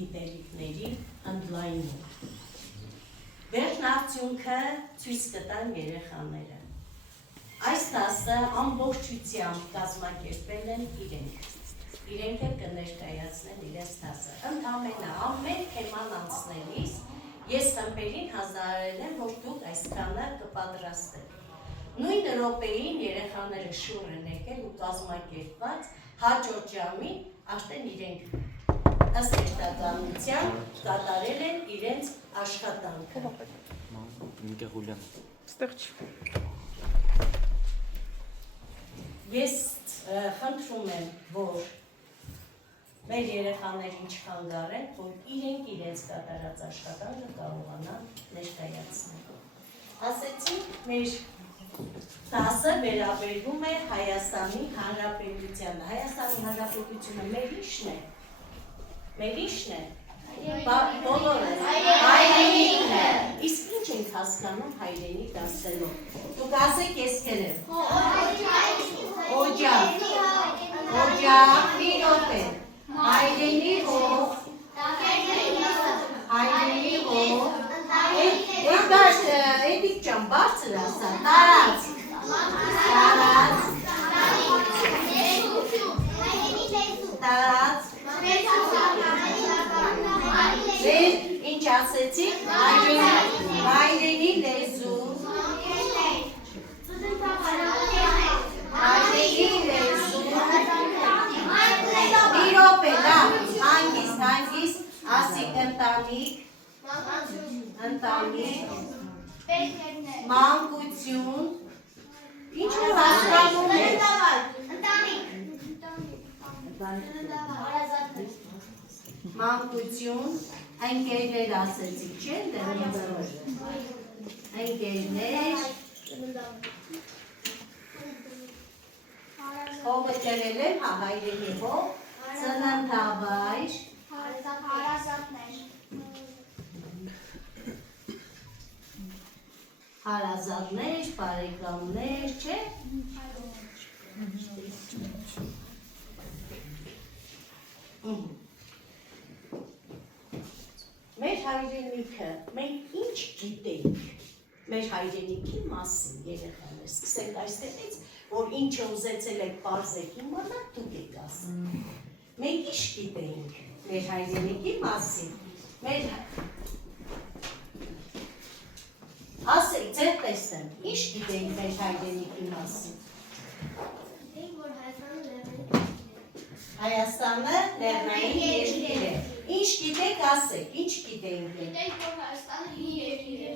գիտելիքների ընդլայնում։ Վերջնարդյունքը ցույց կտան երեխաները։ Այս դասը ամբողջությամբ կազմակերպել են իրենք։ Իրենք էլ կներկայացնեն իրենց դասը։ Ընդամենը ամեն թեման անցնելիս ես խմբերին հազարել եմ, որ դուք այսքանը կպատրաստեք։ Նույն րոպեին երեխաները շուռ են եկել ու կազմակերպված հաջորդ ժամին արդեն իրենք ըստ երթականության կատարել են իրենց աշխատանքը։ Ես խնդրում եմ, որ մեր երեխաներին չխանգարեն, որ իրենք իրենց կատարած աշխատանքը կարողանան ներկայացնել։ Ասեցինք, մեր դասը վերաբերվում է Հայաստանի Հանրապետությանը։ Հայաստանի Հանրապետությունը մեր ի՞նչն է։ Մեր ի՞նչն է։ Բոլորը հայրենիքն է։ Իսկ ինչ ենք հասկանում հայրենիք ասելով։ Դուք ասեք ես կերեմ։ Օջախ, մի րոպե։ Հայրենի հող, էդիկ ճան բարձր ասա, տարած, ինչ ասեցիք, հայրենի լեզու, հանգիստ, ասիկ ընտանիք, մանկություն, ինչ որ հասկանում եք, մանկություն, ընկերներ ասեցիք, չէ՞, ընկերներ, հողը կրել եմ, հայրենի հող, ծննդավայր, հարազատներ, բարեկամներ, չէ՞։ Մեր հայրենիքը, մենք ինչ գիտենք մեր հայրենիքի մասին, երեխաներ, սկսենք այստեղից, որ ինչը ուզեցել եք պարզեք իմանալ, դուք եք ասում։ Մենք ինչ գիտենք մեր հայրենիքի մասին, ասեք, ձեր տեսնեմ, ինչ գիտենք մեր հայրենիքի մասին։ Հայաստանը լեռնային երկիր է։ Ինչ գիտեք, ասեք, ինչ գիտենք։ Գիտենք, որ Հայաստանը հին երկիր է։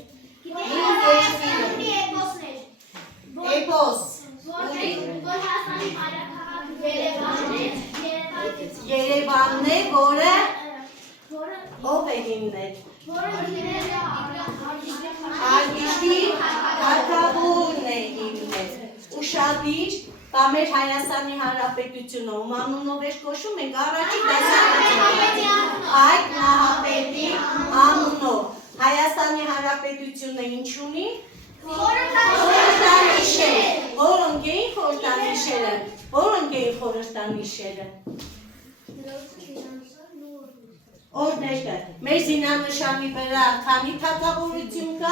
Էպոս։ Որ Հայաստանի մայրաքաղաքը Երևանն է, որը ով է հիմնել։ Արգիշտի թագավորն է հիմնել։ Ուշադիր, բա մեր Հայաստանի Հանրապետությունը ում անունով էր կոչվում, մենք առաջին դասարանում այդ Նահապետի անունով։ Հայաստանի Հանրապետությունը ինչ ունի։ Խորհրդանիշեր։ Որոնք էին խորհրդանիշերը։ Որոնք էին խորհրդանիշերը։ Օրներքը, մեր զինանշանի վրա քանի թագավորություն կա։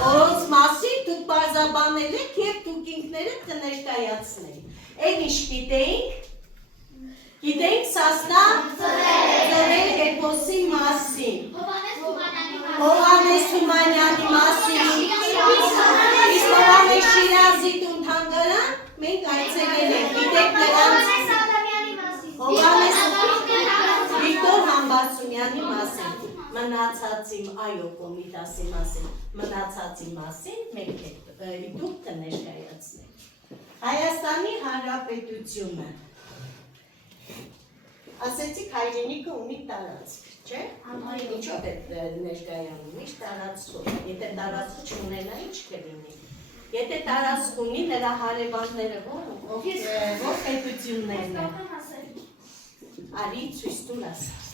Որոնց մասին դուք բարձաբանել եք և դուք ինքներդ կներկայացնեիք։ Էլ ինչ գիտեինք։ Գիտեինք Սասնա ծռեր էպոսի մասին։ Հովհաննես Թումանյանի մասին։ Իսկ Հովհաննես Շիրազի տուն թանգարան մենք այցելել ենք։ Գիտեք նրանց Հովհաննես Վիկտոր Համբարձումյանի մասին, մնացածի, այո, Կոմիտասի մասին, մնացածի մասին մենք դուք կներկայացնեք։ Հայաստանի Հանրապետությունը, ասեցիք հայրենիքը ունի տարածք, չէ՞։ Ինչով է ներկայանում, ինչ տարածք, եթե տարածք չունենա, ինչ կլինի։ Եթե տարածք ունի, նրա հարևանները որ պետություններն են։ Արի ցույց տուր ասած։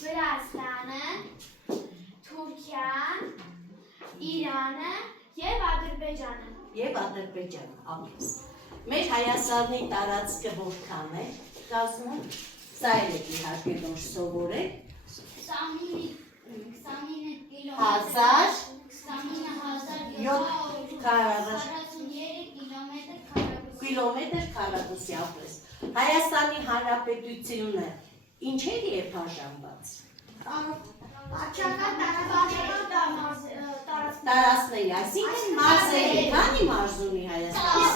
Վրաստանը, Թուրքիան, Իրանը և Ադրբեջանը։ Եվ Ադրբեջանը ափիս։ Մեր Հայաստանի տարածքը որքան է կազմում, սա էլ եք իհարկե նոր սովորեք, 29.743 կիլոմետր քառակուսի ապրես։ Հայաստանի Հանրապետությունը ինչերի է բաժանված։ Տարածքների, այսինքն մարզերի, քանի մարզ ունի Հայաստանը։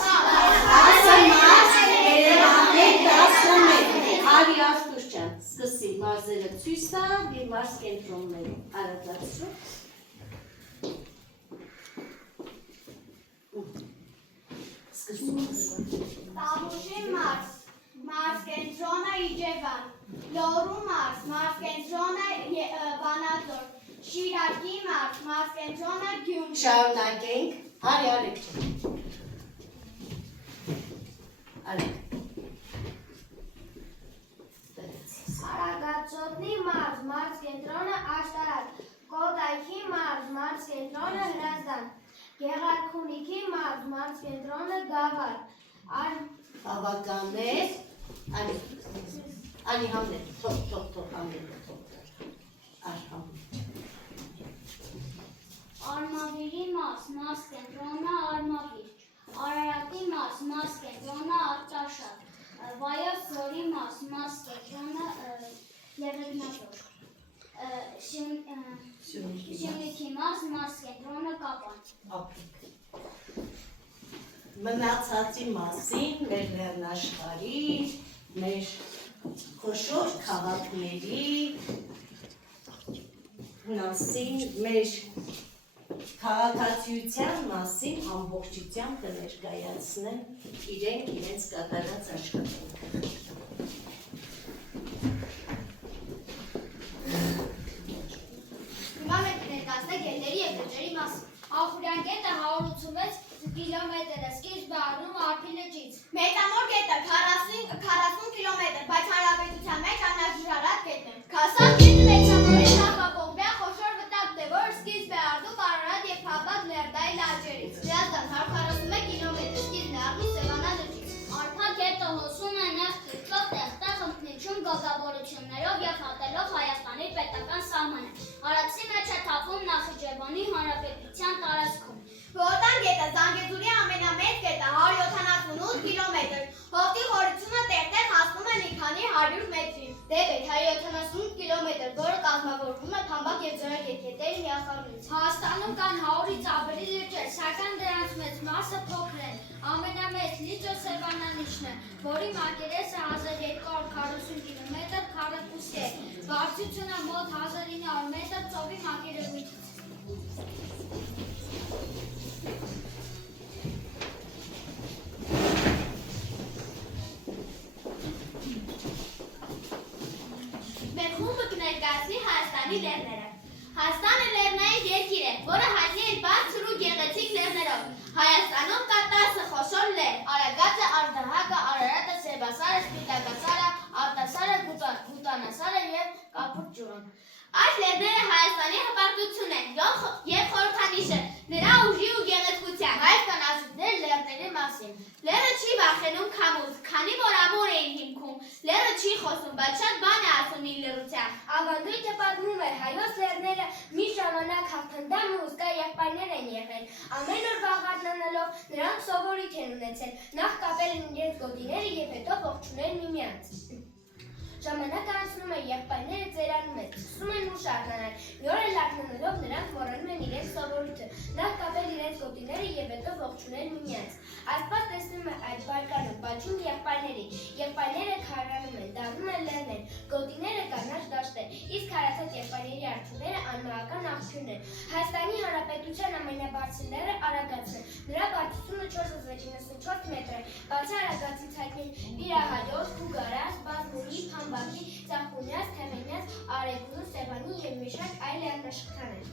10 մարզ, Երևանը 11։ Արի Աստուրջան, սկսի մարզերը ցույց տա եւ մարզ կենտրոնները արագացրու։ Սկսում։ Տավուշի մարզ, մարզ կենտրոնը Իջևան, Լոռու մարզ, մարզ կենտրոնը Վանաձոր, Շիրակի մարզ, մարզ կենտրոնը Գյումրի։ Շարունակենք, արի Ալեք։ Ալեք։ Արագածոտնի մարզ, մարզ կենտրոնը Աշտարակ, Կոտայքի մարզ, մարզ կենտրոնը Հրազդան, Գեղարքունիքի մարզ, մարզ կենտրոնը Գավառ, Բավական է, Անի Համլետ, թող Համլետը թող, Արմավիրի մարզ, մարզ կենտրոնը Արմավիր, Արարատի մարզ, մարզ կենտրոնը Արծաշատ, Վայոց Ձորի մարզ, մարզ կենտրոնը Եղեգնաձոր, Շիմիքի մարզ, մարզ կենտրոնը Կապան։ Մնացածի մասին մեր լեռնաշխարհի, մեր խոշոր քաղաքների մասին, մեր քաղաքացիության մասին ամբողջությամբ կներկայացնեն իրենց կատարած աշխատանքը։ Հիմա մենք կներկայացնենք գետերի և լճերի մասին։ Ախուրյան գետը 186 կիլոմետր է, սկիզբը առնում Ափի լճից։ Մեծամոր գետը 40 կիլոմետր, բայց հանրապետության մեջ անհրաժարած գետն է։ Քասան գետը Մեծամորի նախակողմյան խոշոր վտակն է, որը սկիզբ է առնում Արարատ և Փաբադ լեռնային լաջերից։ Հրազդան 141 կիլոմետր, սկիզբն է առնում Սևանա լճից։ Արփա գետը հոսում է նեղ թիկով տեղ-տեղ ընկնիչում գոգավորություններով և հատելով Հայաստանի պետական սահմանը։ Արաքսի մեջ է թափում Նախիջևանի հանրապետության տարածքում։ Որդան գետը Զանգեզուրի ամենամեծ գետը 178 կիլոմետր։ Հովտի խորությունը տեղ-տեղ հասնում է մի քանի 100 մետրի։ Դեպետ 178 կիլոմետր, որը կազմավորվում է Փամբակ և Ձորագետ գետերի միախառնից։ Հայաստանում կան 100-ից ավելի լճեր, սակայն դրանց մեծ մասը փոքր են։ Ամենամեծ լիճը Սևանա լիճն է, որի մակերեսը 1240 կիլոմետր քառակուսի է։ Բարձրությունը մոտ 1900 մետր ծովի մակերևույթից։ Մեր խումբը կներկայացնի Հայաստանի լեռները։ Հայաստանը լեռնային երկիր է, որը հայտնի է բարձր ու գեղեցիկ լեռներով։ Հայաստանում կա 10 խոշոր լեռ՝ Արագածը, Արտահակը, Արարատը, Սևասարը, Սպիտակասարը, Արտասարը, Գուտանասարը և Կապուտ ջուրն։ Այս լեռները Հայաստանի հպարտություն են և խորհրդանիշը նրա ուժի ու գեղեցկության։ Հայ կան ասույթներ լեռների մասին։ Լեռը չի վախենում քամուց, քանի որ ամուր է իր հիմքում։ Լեռը չի խոսում, բայց շատ բան է ասում իր լռությամբ։ Ավանդույթը պատմում է, հայոց լեռները մի ժամանակ հաղթանդամ ու հսկա եղբայրներ են եղել։ Ամեն օր վաղ արթնանալով նրանք սովորույթ են ունեցել, նախ կապել են իրենց գոտիները և հետո ողջունել միմյանց։ Ժամանակը անցնում է, եղբայրները ծերանում են, սկսում են ուշ արթնանալ։ Մի օր էլ արթնանալով նրանք մոռանում են իրենց սովորույթը, նախ կապել իրենց գոտիները և հետո ողջունել միմյանց։ Այսպես տեսնում է այդ բարկանում պատժում եղբայրների։ Եղբայրները քարանում են, դառնում են լեռներ, գոտիները կանաչ դաշտեր, իսկ հարացած եղբայրների արդյունքները անմահական աղբյուրն են։ Հայաստանի Հանրապետության ամենաբարձր լեռը Արագածն է։ Նրա բարձրությունը 4094 մետր է։ Բացի Արագածից հայտնի Վիրահայոց, Խուգարաց, Բազմուհի, Փամբակի, Ծախունյաց, Թեղենյաց, Արեգունու, Սևանի և մի շարք այլ լեռնաշղթաներ։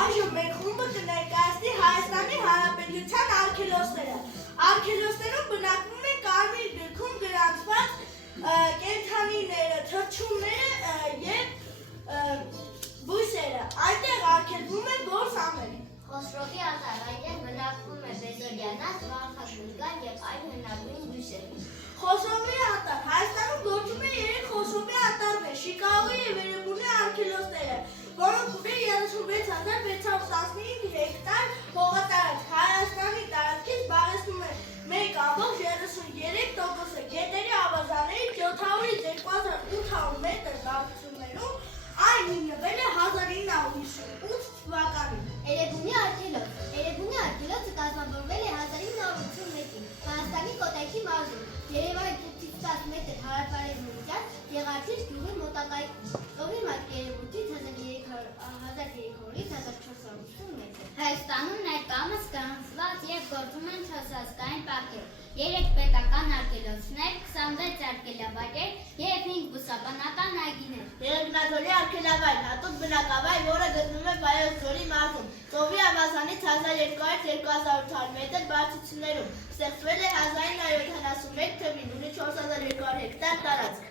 Այժմ մեր խումբը կներկայացնի Հայաստանի Հանրապետության արգելոցները։ արգելոցներում բնակվում են կարմիր գրքում գրանցված կենդանիները, թռչունները և բույսերը, այնտեղ արգելվում է գործ անել։ Խոսրովի ատար, այնտեղ բնակվում է բեզոդիանաց, վարխակնիկան և այլ հնագույն բույսեր։ Խոսրովի ատար, Հայաստանում գործում է 3 խոսրովի ատարներ, Շիկաղի և Էրեբունի արգելոցները, որոնք ունեն 36,615 հեկտար հողատարածք, Հայաստանի տարածքից զբաղեցնում է 1,33%-ը, գետերի ավազանների 700-ից 2800 մետր բարձրություններում, այն հիմնվել է 1958 թվականին։ Էրեբունի արգելոցը կազմավորվել է 1981-ին Հայաստանի Կոտայքի մարզում, Երևանի ցուցից 10 մետր հարավարևմտյան Գեղարքից գյուղի մոտակայքում, ծովի մակերևույթից 1300-ից 1480 մետր։ Հայաստանում ներկայումս կանոնված և գործում են 4 ազգային պարկեր, 3 պետական արգելոցներ, 26 արգելավայրեր և 5 բուսաբանական այգիներ։ Եղեգնաձորի արգելավայր, հատուկ բնակավայր, որը գտնվում է Վայոց ձորի մարզում, ծովի ավազանից 1200-2800 մետր բարձրություններում, ստեղծվել է 1971 թվականին, ունի 4200 հեկտար տարածք։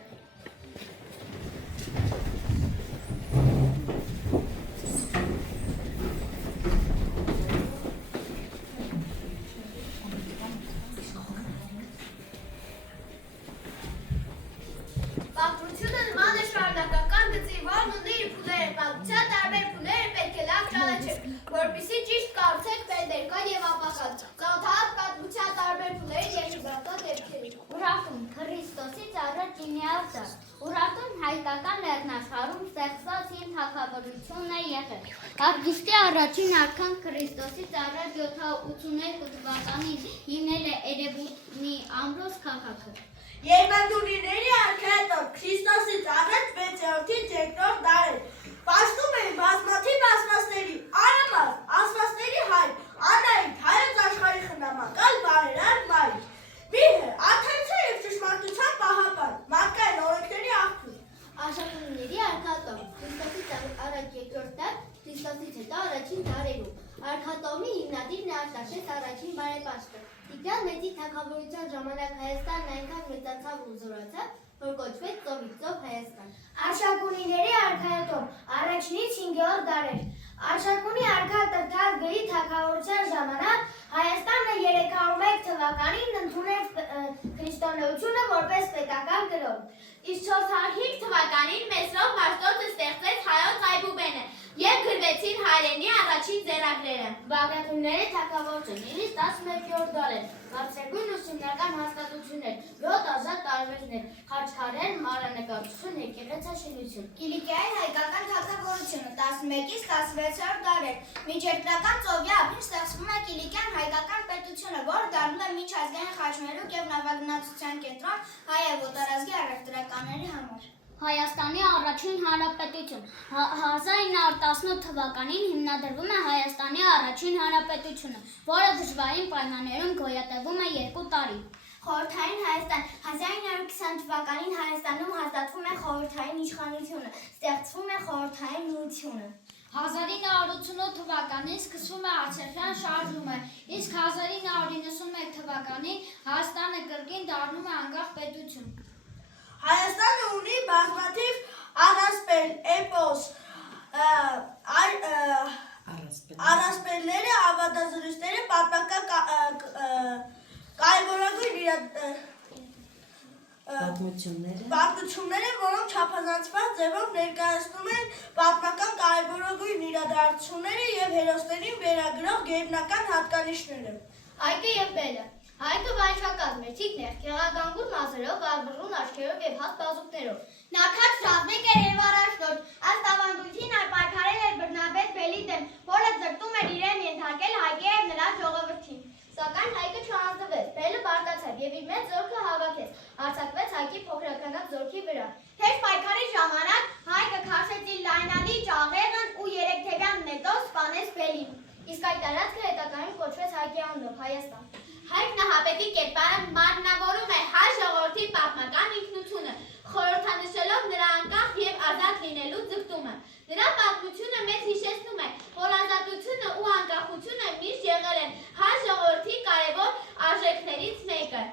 Պատմությունը նման է շարունակական գծի, որն ունի իր փուլերը, պատմության տարբեր փուլերը պետք է լավ ճանաչեք, որպեսզի ճիշտ կառուցեք ներկա և ապագան, ծանոթանաք պատմության տարբեր փուլերի և հիվանդան դեպքերին։ Ուրարտուն Քրիստոսից առաջ 900 տարի։ Ուրարտուն հայկական լեռնաշխարհում ստեղծված հին թագավորություն է եղել։ Ավգուստի առաջին արքան Քրիստոսից առաջ 782 թվականին հիմնել է Էրեբունի Ամրոս քաղաքը։ Երմանդունիների արքայատոն Քրիստոսից առաջ 6-րդից 2-րդ դարեր պաշտում էին բազմաթիվ ասվածների, Արամած, ասվածների հայր, Անահիտ, հայոց աշխարհի խնամակալ, բարերար մայր, Միհր, աթայության և ճշմարտության պահապան, մարդկային օրենքների աղբյուր։ Արշակունիների արքատոմ Քրիստոսից առաջ 2-րդ դար, Քրիստոսից հետո առաջին դարերում։ Արքատոմի հիմնադիրն է Արտաշես առաջին բարեպաշտը։ Տիգրան Մեծի թագավորության ժամանակ Հայաստանն այնքան մեծացավ ու զորացավ, որ կոչվեց ծովից ծով Հայաստան։ Արշակունիների արքայատոմ առաջինից 5-րդ դարեր։ Արշակունի արքա Տրթազգի թագավորության ժամանակ Հայաստանը 301 թվականին ընդունեց քրիստոնեությունը որպես պետական կրոն։ Իսկ 405 թվականին Մեսրոպ Մաշտոցը ստեղծեց հայոց այբուբենը և գրվեցին հայրենի առաջին ձեռագրերը։ Բաղրատունների թագավորությունից 11-րդ դարեր, բարձրագույն ուսումնական հաստատություններ, 7 ազատ տարբերներ, խաչքարեր, մանրանկարչություն, եկեղեցաշինություն։ Կիլիկիայի հայկական թագավորությունը 11-ից 16-րդ դարեր, միջերկրական ծովի ափին ստեղծվում է Կիլիկյան հայկական պետությունը, որը դառնում է միջազգային խաչմերուկ և նավագնացության կենտրոն հայ և օտարազգի առևտրականների համար։ Հայաստանի առաջին հանրապետություն 1918 թվականին հիմնադրվում է Հայաստանի առաջին հանրապետությունը, որը դժվարին պայմաններում գոյատևում է 2 տարի։ Խորհրդային Հայաստան 1920 թվականին Հայաստանում հաստատվում է խորհրդային իշխանությունը, ստեղծվում է խորհրդային միությունը։ 1988 թվականին սկսվում է Արցախյան շարժումը, իսկ 1991 թվականին Հայաստանը կրկին դառնում է անկախ պետություն։ Հայաստանը ունի բազմաթիվ առասպել, էպոս, առասպելները, ավանդազրույցները, պատմական կարևորագույն պատմությունները, որոնք չափազանցված ձևով ներկայացնում են պատմական կարևորագույն իրադարձությունները և հերոսներին վերագրող գերբնական հատկանիշները։ Այգը և բելը։ Այգը վայրկական էր, թիկնեղ, գեղագանգուր մազերով, վարվռուն աչքերով և հատ բազուկներով։ Նաքած ռազմիկ էր և առաջնորդ, ըստ ավանդույթին այն պայքարել էր բռնաբեդ բելի դեմ, որը ձգտում էր իրեն ենթարկել հայկի և նրա ժողովրդին։ Սակայն հայկը չհանձնվեց, բելը բարկացավ և իր մեծ զորքը հավաքեց, հարձակվեց հայկի փոքրականակ զորքի վրա։ Թեժ պայքարի ժամանակ հայկը քաշեց իր լայնալի ճաղեղն ու երեքթևյան նետով սպանեց բելին։ Իսկ այդ տարածքը հետագայում կոչվեց հայկի անունով Հայաստան։ Հայկ Նահապետի կերպարը մարմնավորում է հայ ժողովրդի պատմական ինքնությունը, խորհրդանշելով նրա անկախ և ազատ լինելու ձգտումը։ Նրա պատմությունը մեզ հիշեցնում է, որ ազատությունը ու անկախությունը միշտ եղել են հայ ժողովրդի կարևոր արժեքներից մեկը։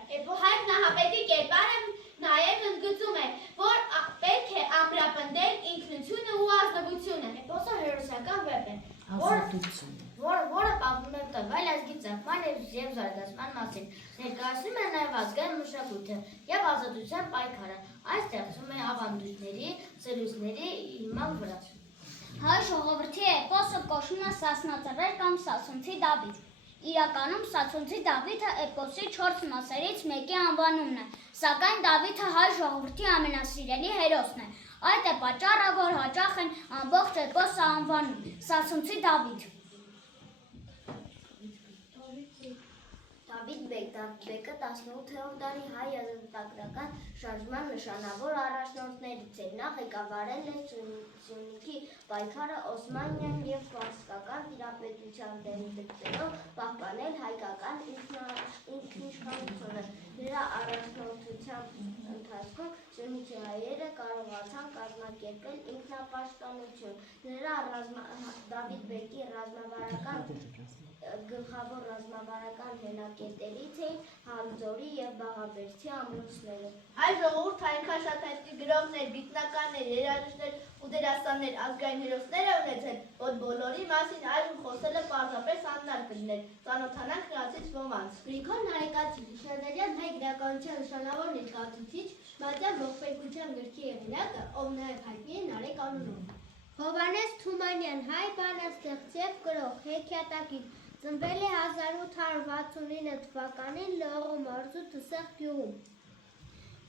Հայկ Նահապետի կերպարը նաև ընդգծում է, որ պետք է ամրապնդել ինքնությունը ու ազնվությունը։ Էպոսը հերոսական վեպ է, Ազատությունը։ որը պատմում է տվյալ ազգի ծագման և զարգացման մասին, ներկայացնում է նաև ազգային մշակույթը և ազատության պայքարը, այն ստեղծում է ավանդույթների, սերուցների հիման վրա։ Հայ ժողովրդի էպոսը կոչվում է Սասնածռեր կամ Սասունցի Դավիթ։ Իրականում Սասունցի Դավիթը էպոսի 4 մասերից մեկի անվանումն է, սակայն Դավիթը հայ ժողովրդի ամենասիրելի հերոսն է։ Այդ է պատճառը, որ հաճախ են ամբողջ էպոսը անվանում Սասունցի Դավիթ։ Դավիթ Բեկը 18-րդ դարի հայ ազատագրական շարժման նշանավոր առաջնորդներից էր։ Նա ղեկավարել է Սյունիքի պայքարը Օսմանյան և ֆրանսիական տիրապետության դեմ պահպանել հայկական ինքնիշխանությունը։ Նրա առաջնորդության ընթացքում Սյունիքի հայերը կարողացան կազմակերպել ինքնապաշտպանություն։ Դավիթ Բեկի գլխավոր ռազմավարական հենակետերից էին Հալձորի և Բաղաբերդի ամրոցները։ Հայ ժողովուրդը այնքան շատ հայտնի գրողներ, գիտնականներ, երաժիշտներ ու դերասաններ, ազգային հերոսներ է ունեցել, որ բոլորի մասին այժմ խոսելը պարզապես անհնար կլիներ, ծանոթանանք նրանցից ոմանց։ Գրիգոր Նարեկացին, իշխանադարյան հայ գրականության նշանավոր ներկայացուցիչ, Մատյան ողբերգության գրքի հեղինակը, ով նաև հայտնի է Նարեկ անունով։ Հովհաննես Թումանյան, հայ բանաստեղծ և գրող, հեքիաթագիր, ծնվել է 1869 թվականին Լոռու մարզու Դսեղ գյուղում։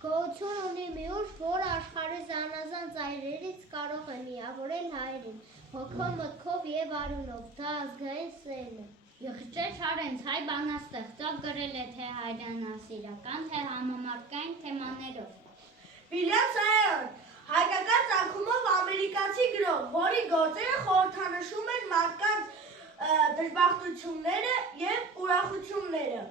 Գոյություն ունի մի ուժ, որը աշխարհի զանազան ծայրերից կարող է միավորել հայերին, հոգով, մտքով և արյունով, դա ազգային սերն է։ Եղջեր Չարենց հայ բանաստեղծով գրել է թե հայրենասիրական, թե համամարտկային թեմաներով։ Վիլյամ Սայերոն, հայկական ծագումով ամերիկացի գրող, որի գործերը խորհրդանշում են մարդկանց դժբախտությունները և ուրախությունները։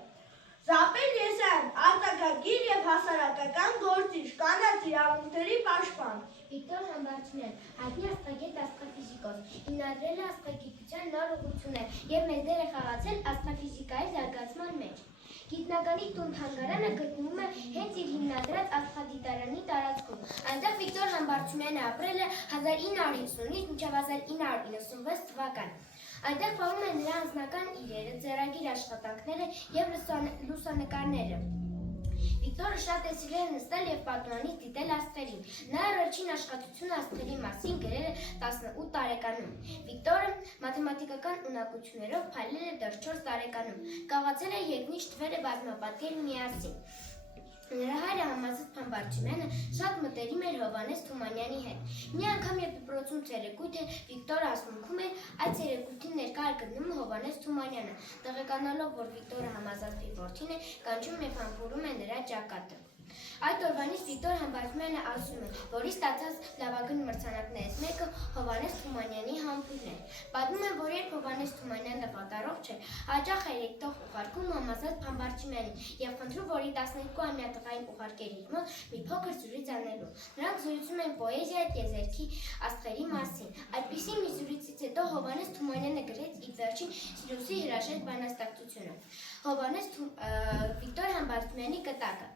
Զապել Եսայան, արտակարգիր և հասարակական գործիչ, կանանց իրավունքների պաշտպան։ Վիկտոր Համբարձումյան, հայտնի աստղագետ, աստղաֆիզիկոս, հիմնադրել է աստղագիտության նոր ուղղություններ և մեծ դեր է խաղացել աստղաֆիզիկայի զարգացման մեջ։ Գիտնականի տուն-թանգարանը գտնվում է հենց իր հիմնադրած աստղադիտարանի տարածքում։ Այնտեղ Վիկտոր Համբարձումյանը ապրել է 1950-ից մինչև 1996 թվական։ Այնտեղ պահում են նրա անձնական իրերը, ձեռագիր աշխատանքները և լուսանկարները։ Վիկտորը շատ է սիրել նստել և պատուհանից դիտել աստղերին։ Նա առաջին աշխատությունը աստղերի մասին գրել է 18 տարեկանում։ Վիկտորը մաթեմատիկական ունակություններով փայլել է դեռ 4 տարեկանում։ Կարողացել է երկնիչ թվերը բազմապատկել միասին։ Նրա հայրը Համազգ Համբարձումյանը շատ մտերիմ էր Հովհաննես Թումանյանի հետ։ Մի անգամ, երբ դպրոցում ցերեկույթ էր, Վիկտորը ասմունքում էր, այդ ցերեկույթին ներկա էր գտնվում Հովհաննես Թումանյանը։ Տեղեկանալով, որ Վիկտորը Համազգի որդին է, կանչում և համբուրում է նրա ճակատը։ Այդ օրվանից Վիկտոր Համբարձումյանը ասում է, որի ստացած լավագույն մրցանակներից մեկը Հովհաննես Թումանյանի համբույրն էր։ Պատմում են, որ երբ Հովհաննես Թումանյանը պատառողջ էր, հաճախ էր եկտող ուղարկում Համազգ Համբարձումյանին և խնդրում, որ 12-ամյա տղային ուղարկեր իր մոտ մի փոքր զրույց անելու։ Նրանք զրուցում են պոեզիայի, տիեզերքի, աստղերի մասին։ Այդպիսի մի զրույցից հետո Հովհաննես Թումանյանը գրեց իր վերջին սիրուսի հրաշեջ բանաստեղծությունը։ Վիկտոր Համբարձումյանի կտակը։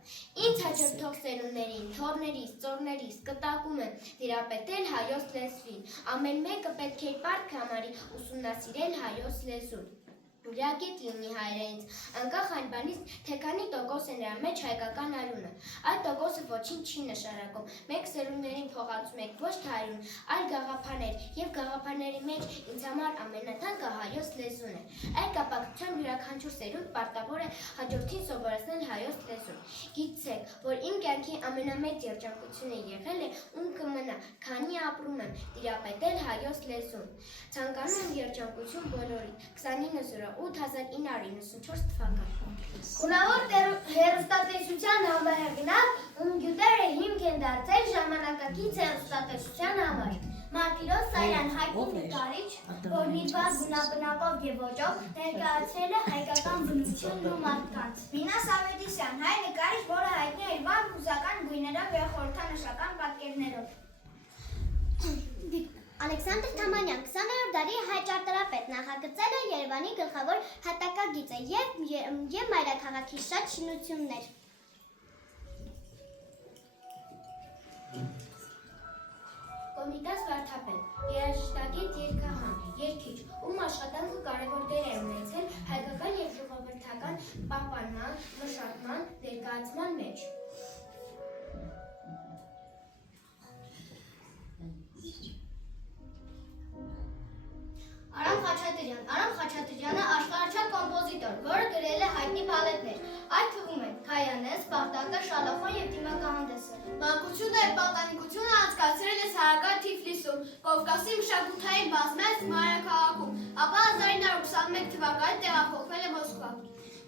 Ինձ հաջորդող սերունդներին, թոռներիս, ծոռներիս կտակում եմ տիրապետել հայոց լեզվին։ Ամեն մեկը պետք է պարտք համարի ուսումնասիրել հայոց լեզուն։ Ուրյագետ լինի հայրենից, անկախ այն բանից, թե քանի տոկոս է նրա մեջ հայկական արյունը։ Այդ տոկոսը ոչինչ չի նշանակում։ Մենք սերունդներին փոխանցում ենք ոչ թե արյուն, այլ գաղափարներ, և գաղափարների մեջ ինձ համար ամենաթանկը հայոց լեզուն է։ Այդ կապակցությամբ յուրաքանչյուր սերունդ պարտավոր է հաջորդին սովորեցնել հայոց լեզուն։ Գիտեք, որ իմ կյանքի ամենամեծ երջանկությունը եղել է ու կմնա, քանի ապրում եմ, տիրապետել հայոց լեզուն։ Ցանկանում եմ երջանկություն բոլորին։ 29/8/1994 թվական։ Գունավոր հեռուստատեսության համահեղինակ, ում գյուտերը հիմք են դարձել ժամանակակից հեռուստատեսության համար։ Մարտիրոս Սարյան, հայտնի նկարիչ, որ նիրված բնապնակով և ոճով ներկայացրել է հայկական բնությունն ու մարդկանց։ Մինաս Ավետիսյան, հայ նկարիչ, որը հայտնի է իր վառ հուզական գույներով և խորհրդանշական պատկերներով։ Ալեքսանդր Թամանյան 20-րդ դարի հայ ճարտարապետ նախագծել է Երևանի գլխավոր հատակագիծը և մայրաքաղաքի շատ շինություններ։ Կոմիտաս Վարդապետ, երաժշտագետ երգահան, երգիչ, ում աշխատանքը կարևոր դեր է ունեցել հայկական և ժողովրդական պահպանման, մշակման, ներկայացման մեջ։ Արամ Խաչատրյանը աշխարհաչափ կոմպոզիտոր, որը գրել է հայտնի բալետներ, այդ թվում են Քայանե, Սպարտակը, Շալախոն և Դիմակահանդեսը։ Մանկությունը և պատանեկությունը անցկացրել է Սարական Թիֆլիսում, Կովկասի մշակութային բազմաց մայրաքաղաքում, ապա 1921 թվականին տեղափոխվել է Մոսկվա։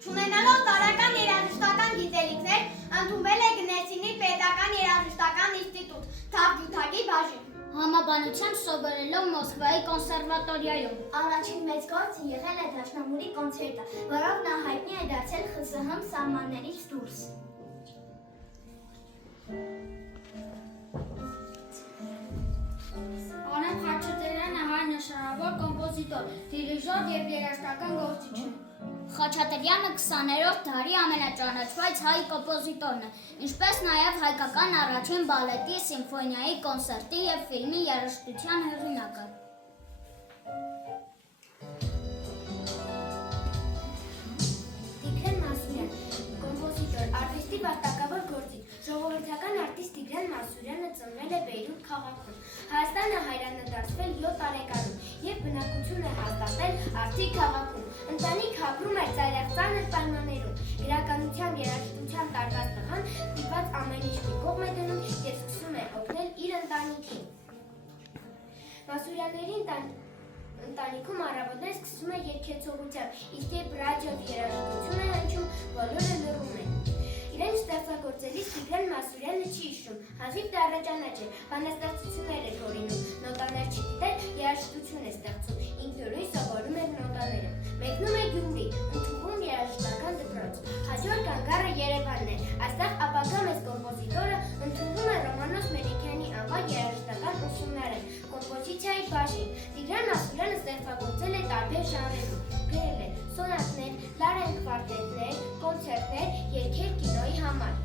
Չունենալով տարրական երաժշտական գիտելիքներ, ընդունվել է Գնեցինի պետական երաժշտական ինստիտուտ, թավջութակի բաժին։ Համաբանությամբ սովորելով Մոսկվայի կոնսերվատորիայում։ Առաջին մեծ գործը եղել է Դաշնամուրի կոնցերտը, որով նա հայտնի է դարձել ԽՍՀՄ սահմաններից դուրս։ Արամ Խաչատրյանը հայ նշանավոր կոմպոզիտոր, դիրիժոր և երաժշտական գործիչ է։ Խաչատրյանը 20-րդ դարի ամենաճանաչված հայ կոմպոզիտորն է, ինչպես նաև հայկական առաջին բալետի, սիմֆոնիայի, կոնցերտի և ֆիլմի երաժշտության հեղինակը։ Տիգրան Մասուրյան, կոմպոզիտոր, արվեստի վաստակավոր գործիչ, ժողովրդական արտիստ Տիգրան Մասուրյանը ծնվել է Բեյրութ քաղաքում։ Հայաստանը հայրենադարձվել 7 տարեկանում և բնակություն է հաստատել Արցախ քաղաքում։ Ընտանիքը ապրում էր ծայրահեղ պայմաններում։ Գրականության, երաժշտության տարված տղան ստիպված ամեն ինչ մի կողմ է դնում և սկսում է օգնել իր ընտանիքին։ Մասուրյանների ընտանիքում առավոտներ սկսում է երգեցողությամբ, իսկ երբ ռադիոյով երաժշտություն է հնչում, բոլորը լռում են։ Իրեն ստեղծագործելիս Տիգրան Մասուրյանը չի հիշում, հազիվ դառաջանաչ է, բանաստեղծություններ է հորինում, նոտաներ չգիտեր, երաժշտություն է ստեղծում, ինքնուրույն սովորում էր նոտաները։ Մեկնում է Գյումրի, ընդունվում երաժշտական դպրոց։ Հաջորդ կանգառը Երևանն է, այստեղ ապագա մեծ կոմպոզիտորը ընդունվում է Ռոմանոս Մելիքյանի անվան երաժշտական ուսումնարան, կոմպոզիցիայի բաժին։ Տիգրան Մասուրյանը ստեղծագործել է տարբեր ժանրերում, գրել է սոնատներ, լարեն կվարտետներ, կոնցերտներ, երգեր կինոյի համար։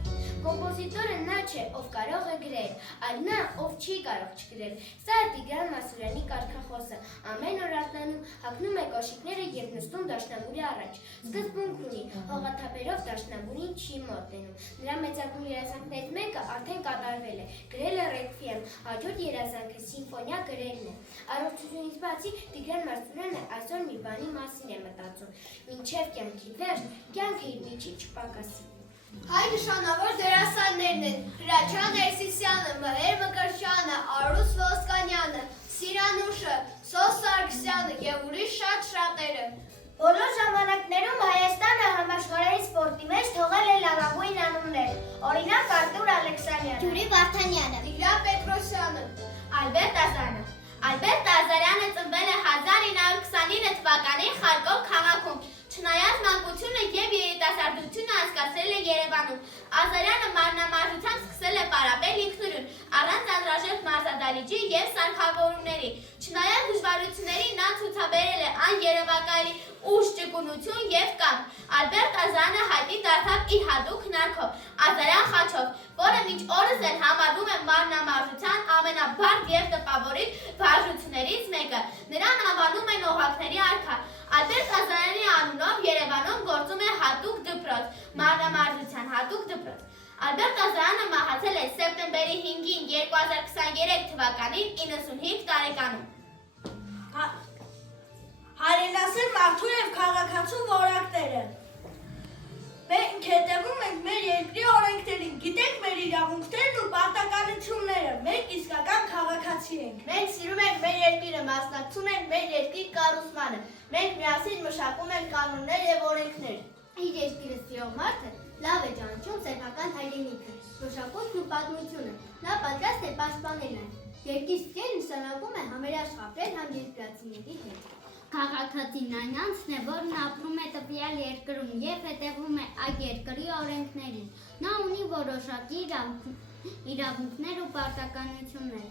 Կոմպոզիտորը նա չէ, ով կարող է գրել, այլ նա, ով չի կարող չգրել։ Սա է Տիգրան Մասուրյանի կարգախոսը։ Ամեն օր արտանում, հագնում է կոշիկները և նստում դաշնամուրի առաջ։ Սկզբունք ունի, հողաթափերով դաշնամուրին չի մոտենում։ Նրա մեծագույն երազանքներից մեկը արդեն կատարվել է, գրել է ռեկվիեմ, հաջորդ երազանքը սիմֆոնիա գրելն է։ Առողջությունից բացի Տիգրան Մասուրյանը այսօր մի բանի մասին է մտածում։ Մինչև կյանքի վերջ, կյանքը իր միջին չպակասի։ Հայ նշանավոր դերասաններն են Հրաչյան Ներսիսյանը, Մհեր Մկրտչյանը, Արուս Ոսկանյանը, Սիրանուշը, Սոս Սարգսյանը և ուրիշ շատերը։ Բոլոր ժամանակներում Հայաստանը համաշխարհային սպորտի մեջ թողել է լավագույն անուններ, օրինակ Արտուր Ալեքսանյանը, Ջուրի Վարդանյանը, Տիգրան Պետրոսյանը, Ալբերտ Ազարյանը։ Ալբերտ Ազարյանը ծնվել է 1929 թվականին Խարկով քաղաքում։ Չնայած մանկությունը և երիտասարդությունը անցկացրել է Երևանում, Ազարյանը մարմնամարզությամբ սկսել է պարապել ինքնուրույն, առանց անհրաժեշտ մարզադահլիճի և սարքավորումների։ Չնայած դժվարություններին նա ցուցաբերել է աներևակայելի ուժ, ճկունություն և կամք։ Ալբերտ Ազարյանը հայտնի դարձավ իր հատուկ հնարքով՝ Ազարյան խաչով, որը մինչ օրս էլ համարվում է մարմնամարզության ամենաբարդ և տպավորիչ վարժություններից մեկը։ Նրան անվանում են օղակների արքա։ Ալբերտ Ազարյանի անունով Երևանում գործում է հատուկ դպրոց, մարմնամարզության հատուկ դպրոց։ Ալբերտ Ազարյանը մահացել է սեպտեմբերի 5-ին 2023 թվականին 95 տարեկանում։ Հայրենասեր մարդու և քաղաքացու որակները։ Մենք հետևում ենք մեր երկրի օրենքներին, գիտենք մեր իրավունքներն ու պարտականությունները, մենք իսկական քաղաքացի ենք։ Մենք սիրում ենք մեր երկիրը, մասնակցում ենք մեր երկրի կառուցմանը։ Մենք միասին մշակում ենք կանոններ և օրենքներ։ Իր երկիրը սիրող մարդը լավ է ճանաչում սեփական հայրենիքը, մշակույթն ու պատմությունը։ Նա պատրաստ է պաշտպանել այն։ Երկիր սիրելը նշանակում է համերաշխ ապրել համերկրացիների հետ։ Քաղաքացին այն անձն է, որն ապրում է տվյալ երկրում և հետևում է այդ երկրի օրենքներին։ Նա ունի որոշակի իրավունքներ ու պարտականություններ։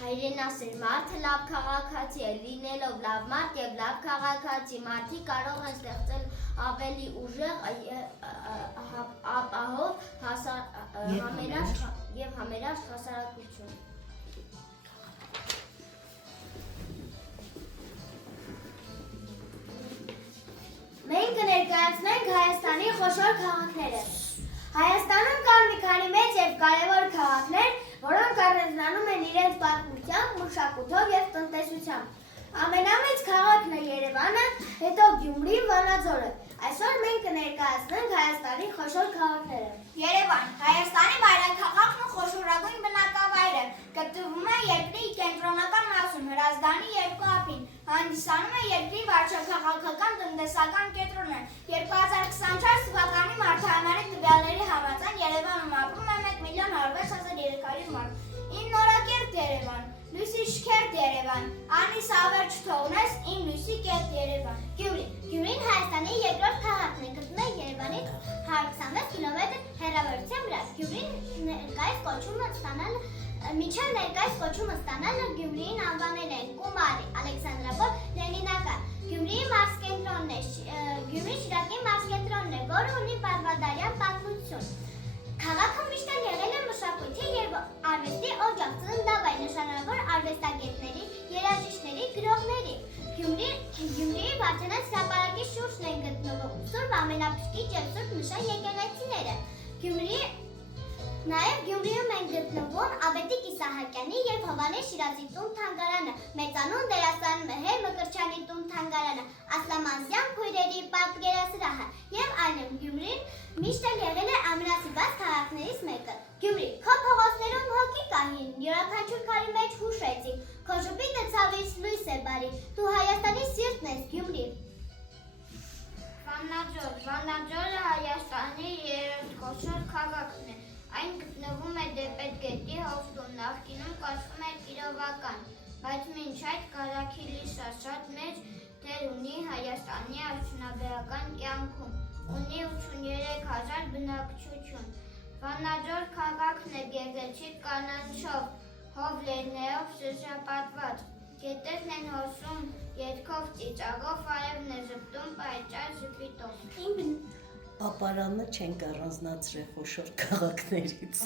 Հայրենասեր մարդը լավ քաղաքացի է, լինելով լավ մարդ եւ լավ քաղաքացի, մարդիկ կարող են ստեղծել ավելի ուժեղ ապահով համերաշխ հասարակություն։ Մենք կներկայացնենք Հայաստանի խոշոր քաղաքները։ Հայաստանում կան մի քանի մեծ եւ կարեւոր քաղաքներ, որոնք առանձնանում են իրենց պատմությամբ, մշակույթով եւ տնտեսությամբ։ Ամենամեծ քաղաքն է Երևանը, հետո Գյումրին, Վանաձորը։ Այսօր մենք կներկայացնենք Հայաստանի խոշոր քաղաքները։ Երևան, Հայաստանի մայրաքաղաքն ու խոշորագույն բնակավայրը, գտնվում է երկրի կենտրոնական մասում, Հրազդանի երկու ափին, հանդիսանում է երկրի վարչաքաղաքական տնտեսական կենտրոնը։ 2024 թվականի մարտահամարի տվյալների համաձայն Երևանում ապրում է 1,106,300 մարդ։ Իմ նորակերտ Երևան, լույսի շքերտ Երևան, անիս ավերջ թողնես, իմ լույսի կերտ Երևան։ Գյումրին Հայաստանի երկրորդ քաղաքն է, գտնվում է Երևանից 126 կիլոմետր հեռավորության վրա։ Գյումրին ներկայիս կոչումը ստանալը Գյումրիին անվանել են Կումարի, Ալեքսանդրապոլ, Լենինական։ Գյումրիի մարզկենտրոնն է, Գյումրի Շիրակի մարզկենտրոնն է, որը ունի բարբադարյան պատմություն։ Քաղաքը միշտ եղել է մշակույթի եւ արվեստի օջախ, ծննդավայր, նշանավոր արվեստագետների, երաժիշտների, գրողների։ Գյումրիի Վարդանանց հրապարակի շուրջն են գտնվում Սուրբ Ամենափրկիչ եւ Սուրբ Մշան եկեղեցիները։ Նաև Գյումրիում են գտնվում Ավետիք Իսահակյանի եւ Հովհաննես Շիրազի տուն-թանգարանը, մեծանուն դերասան Մեհեր Մկրտչյանի տուն-թանգարանը, Ասլամանզյան քույրերի պատկերասրահը եւ այլն։ Գյումրին միշտ եղել է ամենասիրված քաղաքներից մեկը։ Գյումրի, քո փողոցներում հոգի կա, յուրաքանչյուր քարի մեջ հուշեցի, քո ժպիտը ցավից լույս է բարի, դու Հայաստանի սիրտն ես, Գյումրի։ Վանաձորը Հայաստանի երրորդ խոշոր քաղաքն է։ Այն գտնվում է Դեպետգետի հովտում, նախկինում կոչվում էր Կիրովական, բայց մինչ այդ Կարաքիլիսը շատ մեծ դեր ունի Հայաստանի արդյունաբերական կյանքում, ունի 83,000 բնակչություն։ Վանաձոր քաղաքն է գեղեցիկ կանաչով, հով լեռներով շրջապատված, գետերն են հոսում ետքով ծիծաղով, արևն է ժպտում պայծառ ժպիտով։ Ապարանը չենք առանձնացրել խոշոր քաղաքներից։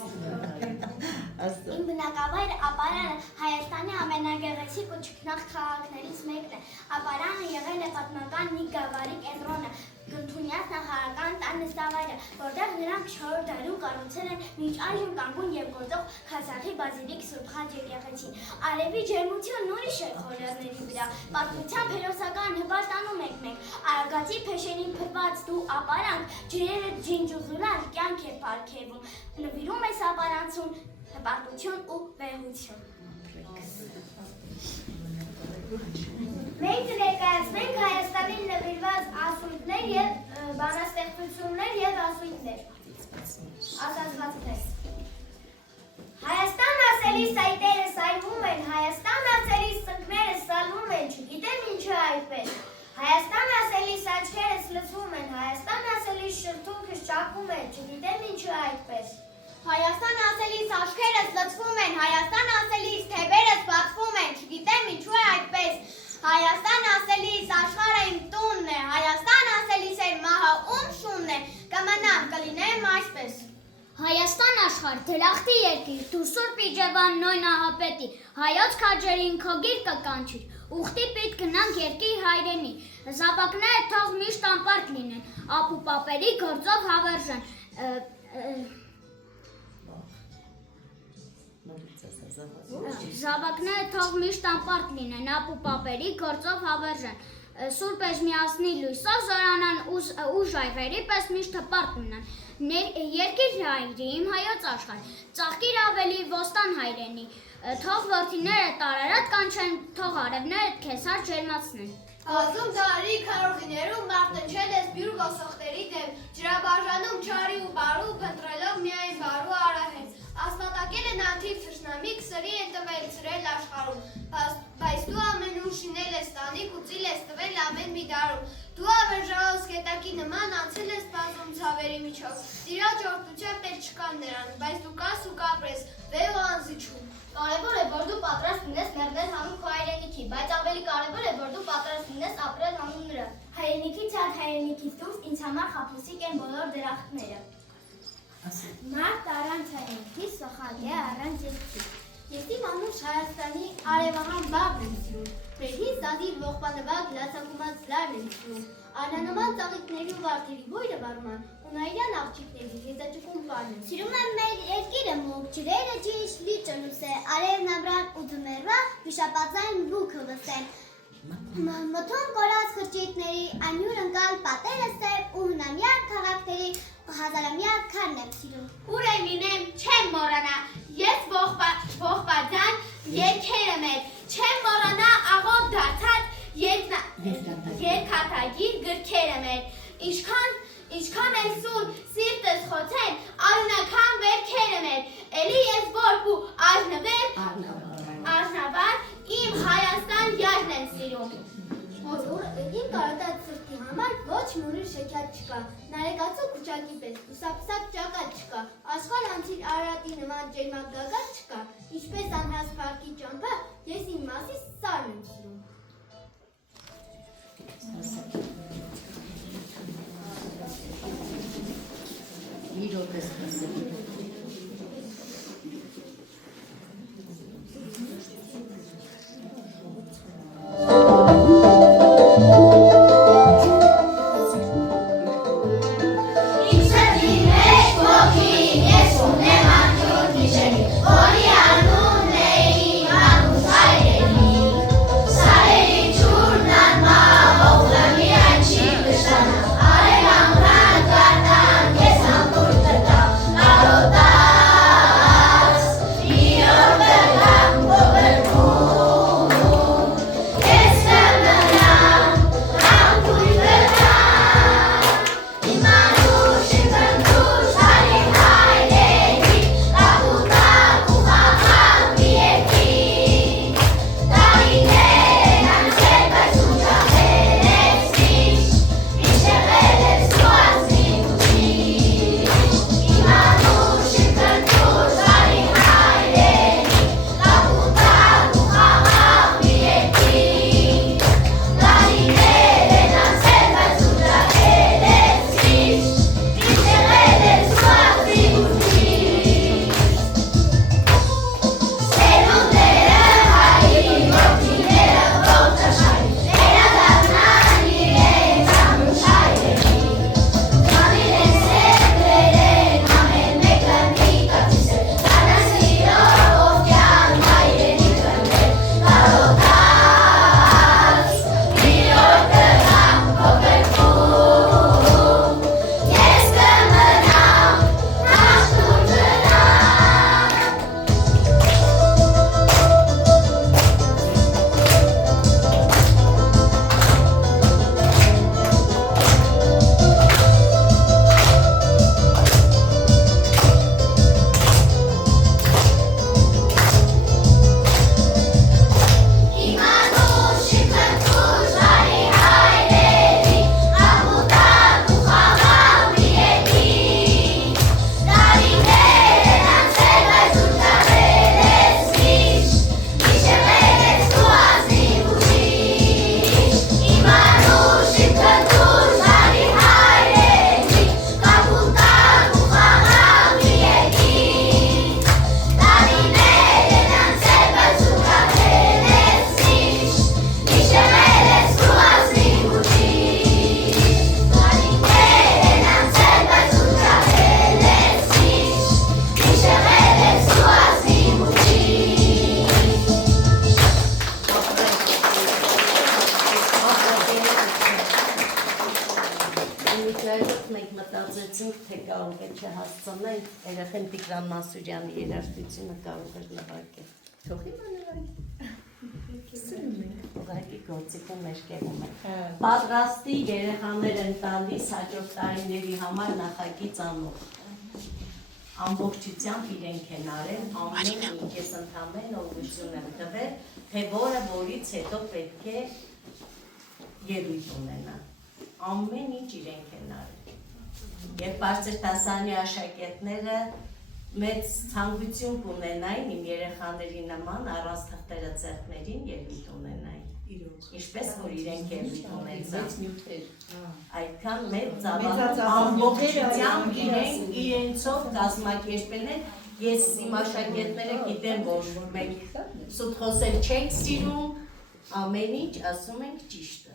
Իմ բնակավայրը Ապարանը Հայաստանի ամենագեղեցիկ ու ճգնաղ քաղաքներից մեկն է։ Ապարանը եղել է պատմական մի գավառի կենտրոնը, Գնթունյաց նախարարական տան նստավայրը, որտեղ նրանք 4-րդ դարում կառուցել են մինչ այժմ կանգուն եւ գործող Քասախի բազիլիկ Սուրբ Խաչ եկեղեցին։ Արևի ջերմությունն ուրիշ է խորհրդների վրա, պատմության հերոսական հպարտանում ենք մենք, Արագածի փեշերին փրված դու ապարանք, ջրերը ջինջուզուլար կյանք է պարգևում, նվիրում ես ապարանցուն հպարտություն ու վեհություն։ Մենք ներկայացնենք Հայաստանին նվիրված ասույթներ եւ բանաստեղծություններ եւ ասույթներ։ Ասացվածքներ։ Հայաստան ասելի սայտերը սայվում են, Հայաստան ասելի սնկները սալվում են, չգիտեմ ինչու այդպես։ Հայաստան ասելի սաչքերս լցվում են, Հայաստան ասելի շրթունքս ճակվում է, չգիտեմ ինչու այդպես։ Հայաստան ասելիս աչքերս լցվում են, Հայաստան ասելիս թևերս բացվում են, չգիտեմ ինչու է այդպես։ Հայաստան ասելիս աշխարհը իմ տունն է, Հայաստան ասելիս էր մահը ում շունն է, կմնամ, կլինեմ այսպես։ Հայաստան աշխարհ, դրախտի երկիր, դու Սուրբ Իջևան նոյն ահապետի, հայոց քաջերին քո գիրկը կանչիր, ուխտի պիտ գնանք երկիր հայրենի, զավակները թող միշտ անպարտ լինեն, ապու պապերի գործով հավերժան, Զավակները թող միշտ անպարտ լինեն, ապու պապերի գործով հավերժան, Սուրբ Էջմիածնի լույսով զորանան ու ժայռերի պես միշտ հպարտ մնան, երկիր հայրի իմ հայոց աշխարհ, ծաղկիր ավելի ոստան հայրենի, թող որդիները տարարատ կանչեն, թող արևները քեզ հար ջերմացնեն։ Ազում դարի քարոզիներում մարտնչել ես բյուր ոսոխների դեմ, ջրաբաժանում չարի ու բարու, փնտրելով միայն բարու արահետ։ Ասպատակել են անթիվ թշնամիկ, սրի են տվել ծրել աշխարհում, բայց դու ամենուր շինել ես տանիք ու ծիլ ես տվել ամեն մի դարում։ Դու ավերժահոս կետակի նման անցել ես բազում ցավերի միջով։ Տիրոջ օրհնությամբ էլ չկան նրան, բայց դու կաս ու կապրես, վեր ու անզիջում։ Կարևոր է, որ դու պատրաստ լինես մեռնել հանուն քո հայրենիքի, բայց ավելի կարևոր է, որ դու պատրաստ լինես ապրել հանուն նրա։ Հայրենիքից այդ հայրենիքից դուրս ինձ համար խաբուսիկ են բոլոր դրախտները։ Մարդ առանց հայրենիքի սոխալ է առանց երկրի։ Ես իմ անուշ Հայաստանի արևահան բաղն եմ սիրում, պրեհին զադիր ողբանվակ լացակումած լարն եմ սիրում, արնանման ծաղիկների ու վարդերի բույրը վարման, ու նայրյան աղջիկների եզաճկում պարն եմ։ Սիրում եմ մեր երկիրը մուկ, ջրերը ճիշտ լիճը լուսե, արևն ամրան ու ձմեռվա վիշապածային լուքը վսեն։ Մթում կորած խրճիթների, անյուր ընկալ պատերը սև ու հնամյակ քաղաքների հազարամյակ քարն եմ սիրում։ Ուր եմ լինեմ, չեմ մոռանա, ես ողբաձան երկերը մեր, չեմ մոռանա աղոտ դարձած երկաթագիր գրքերը մեր, ինչքան էլ սուր սիրտս խոցեն, արունական վերքերը մեր, էլի ես որբ ու արժնավար իմ Հայաստան յաժն եմ սիրում։ Իմ կարոտած սրտի համար ոչ մուրի շեքյատ չկա, նարեկացու կուճակի պես, ուսապսակ ճակատ չկա, աշխար անցիր արատի նման ջերմակ գագատ չկա, ինչպես անհաս պարկի ճամպա, ես իմ մասի սարն եմ սիրում։ Իրոք ես պսել։ մտածեցինք, թե կարող է չհասցնենք, երեխեն Տիգրան Մասուրյանի երաժշտությունը կարող էր նվագել։ Թողի ուղղակի գործիքը մեր կերում է։ Պատրաստի երեխաներ են տալիս հաջորդ տարիների համար նախագիծ անող։ Ամբողջությամբ իրենք են արել, ամեն ինչ ես ընդամենը ուղղություն եմ տվել, թե որը որից հետո պետք է ելույթ ունենան։ Ամեն ինչ իրենք են արել։ Եվ բարձր դասարանի աշակերտները մեծ ցանկություն կունենային իմ երեխաների նման առանց թղթերը ձեռքներին ելույթ ունենային։ Ինչպես որ իրենք ելույթ ունեցան։ Այդքան մեծ ծավալով ամբողջությամբ իրենցով կազմակերպել են։ Ես իմ աշակերտները գիտեմ, որ մենք սուտ խոսել չենք սիրում, ամեն ինչ ասում ենք ճիշտը։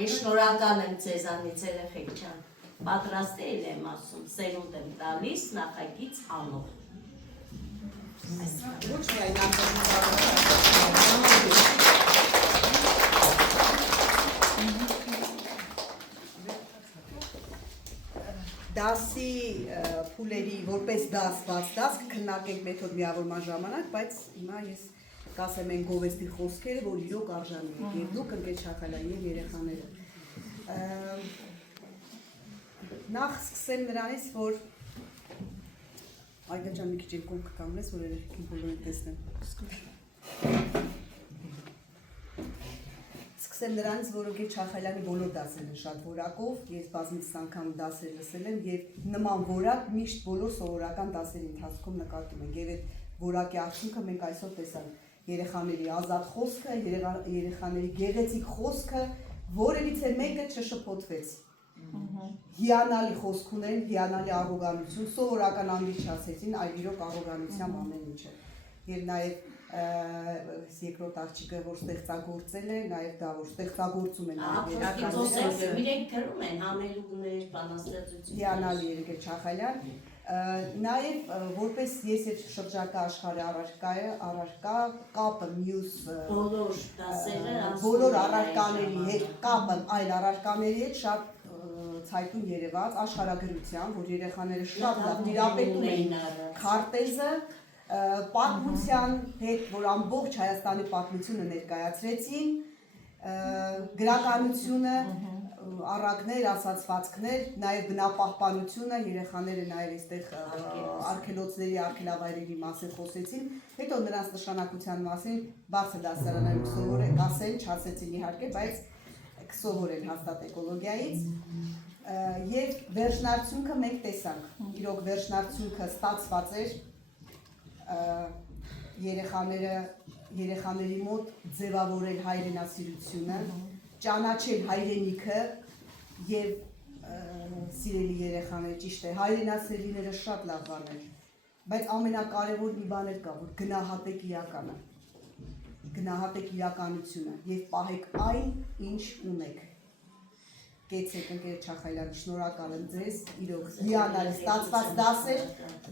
Ես շնորհակալ եմ ձեզանից երեխեք ջան։ Պատրաստել եմ ասում, սերունդ եմ տալիս նախագիծ անող։ Դասի փուլերի որպես դաս բաց դաս քննարկենք մեթոդ միավորման ժամանակ, բայց հիմա ես կասեմ են գովեստի խոսքերը, որ իրոք արժանի եք եւ դուք ընկեր Չախալյան եւ երեխաները։ Նախ սկսեմ նրանից, որ Այգա ջան մի քիչ կողմ կկանգնես, որ երեխեքին բոլորին տեսնեմ։ Սկսեմ նրանից, որ ընկեր Չախալյանի բոլոր դասերը շատ որակով, ես բազմիցս անգամ դասեր լսել եմ եւ նման որակ միշտ բոլոր սովորական դասերի ընթացքում նկատում ենք։ Եվ այդ որակի արդյունքը մենք այսօր տեսանք երեխաների ազատ խոսքը, երեխաների գեղեցիկ խոսքը, որևիցե մեկը չշփոթվեց։ Հիանալի խոսք ունեն, հիանալի առոգանություն, սովորական ամբիջ չասեցին, այլ իրոք առոգանությամբ ամեն ինչը։ Եվ նաև երկրորդ աղջիկը, որ ստեղծագործել է, նաև դա, որ ստեղծագործում են երեխաները։ Իրենք գրում են համելուգներ, բանաստեղծություն։ Հիանալի Երգեր Չախալյան։ Նաև որպես ես եւ շրջակա աշխարհի առարկա կապը մյուս բոլոր առարկաների հետ կապը այլ առարկաների հետ շատ ցայտուն երևաց աշխարհագրության, որ երեխաները շատ լավ տիրապետում էին քարտեզը, պատմության հետ, որ ամբողջ Հայաստանի պատմությունը ներկայացրեցին, գրականությունը, առակներ, ասացվածքներ, նաև բնապահպանությունը, երեխաները նաև այստեղ արգելոցների, արգելավայրերի մասին խոսեցին, հետո նրանց նշանակության մասին բարձր դասարաններում սովորել, ասել, չասեցին իհարկե, բայց կսովորեն հաստատ էկոլոգիայից, եւ վերջնարդյունքը մենք տեսանք, իրոք վերջնարդյունքը ստացված էր, երեխաների մոտ ձևավորել հայրենասիրությունը, ճանաչել հայրենիքը եւ սիրելի երեխաներ, ճիշտ է, հայրենասիրելիները շատ լավ բան են, բայց ամենակարևոր մի բան կա, որ գնահատեք իրականը, գնահատեք իրականությունը եւ պահեք այն, ինչ ունեք։ Կեցեք ընկեր Չախալյան, շնորհակալ եմ ձեզ, իրոք հիանալի ստացված դասեր,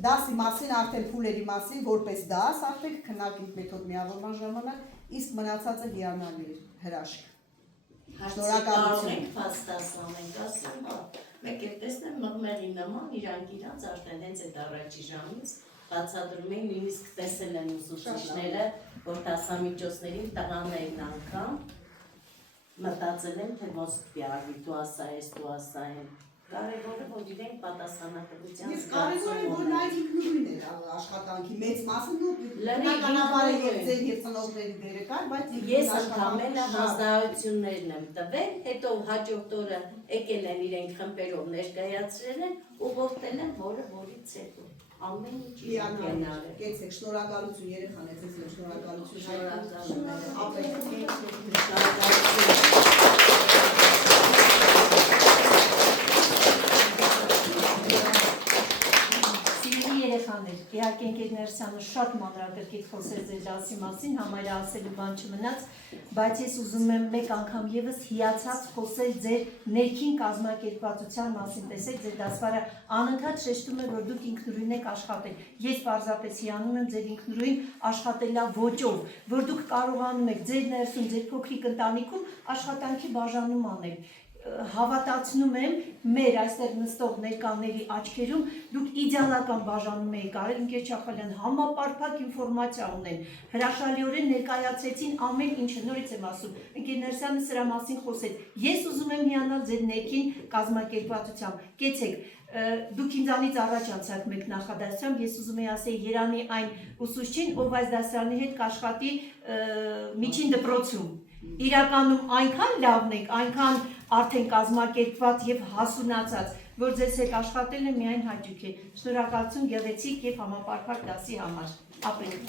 դասի մասին արդեն փուլերի մասին, որպես դաս արդեն քննարկենք մեթոդ միավորման ժամանակ, իսկ մնացածը հիանալի էր, հրաշք։ Շնորհակալություն ենք փաստացնում ենք ասում, մեկ էլ տեսնեմ մղմեղի նման իրանք իրանց արդեն հենց այդ առաջի ժամից բացատրում էին, նույնիսկ տեսել են ուսուցիչները, որ դասամիջոցներին տղաներին անգամ մտածել են, թե ոնց պիտի արվի, դու ասա ես, դու ասա են։ Կարևորը, որ իրենք պատասխանատվության կարևոր է, որ նաև ինքնուրույն է աշխատանքի մեծ մասը բնականաբար եւ ձեր եւ ծնողների դերը կար, բայց ես ընդամենը հանձնարարություններն եմ տվել, հետո հաջորդ օրը եկել են իրենք խմբերով ներկայացրել են, ուղղորդել են որը որից հետո։ Ամեն ինչ իրեն արել։ Կեցեք, շնորհակալություն երեխաներ, ձեզ շնորհակալություն։ Երեխաներ, իհարկե ընկեր Ներսյանը շատ մանրակրկիտ խոսեց ձեր դասի մասին, համարյա ասելու բան չմնաց, բայց ես ուզում եմ մեկ անգամ եւս հիացած խոսել ձեր ներքին կազմակերպվածության մասին, տեսեք ձեր դասվարը անընդհատ շեշտում է, որ դուք ինքնուրույն եք աշխատել, ես պարզապես հիանում եմ ձեր ինքնուրույն աշխատելա ոճով, որ դուք կարողանում եք ձեր ներսում, ձեր փոքրիկ ընտանիքում աշխատանքի բաժանում անել, հավատացնում եմ մեր այստեղ նստող ներկաների աչքերում դուք իդեալական բաժանում եք արել, ընկեր Չախալյան համապարփակ ինֆորմացիա ունեն, հրաշալիորեն ներկայացրեցին ամեն ինչը, նորից եմ ասում, ընկեր Ներսյանը սրա մասին խոսեց, ես ուզում եմ հիանալ ձեր ներքին կազմակերպվածությամբ, կեցեք, դուք ինձանից առաջ անցաք մեկ նախադասությամբ, ես ուզում եմ ասել Երանի այն ուսուցչին, ով այս դասարանի հետ կաշխատի միջին դպրոցում Իրականում այնքան լավն եք, այնքան արդեն կազմակերպված եւ հասունացած, որ ձեզ հետ աշխատելը միայն հաճույք է։ Շնորհակալություն գեղեցիկ եւ համապարփակ դասի համար։ Ապրենք։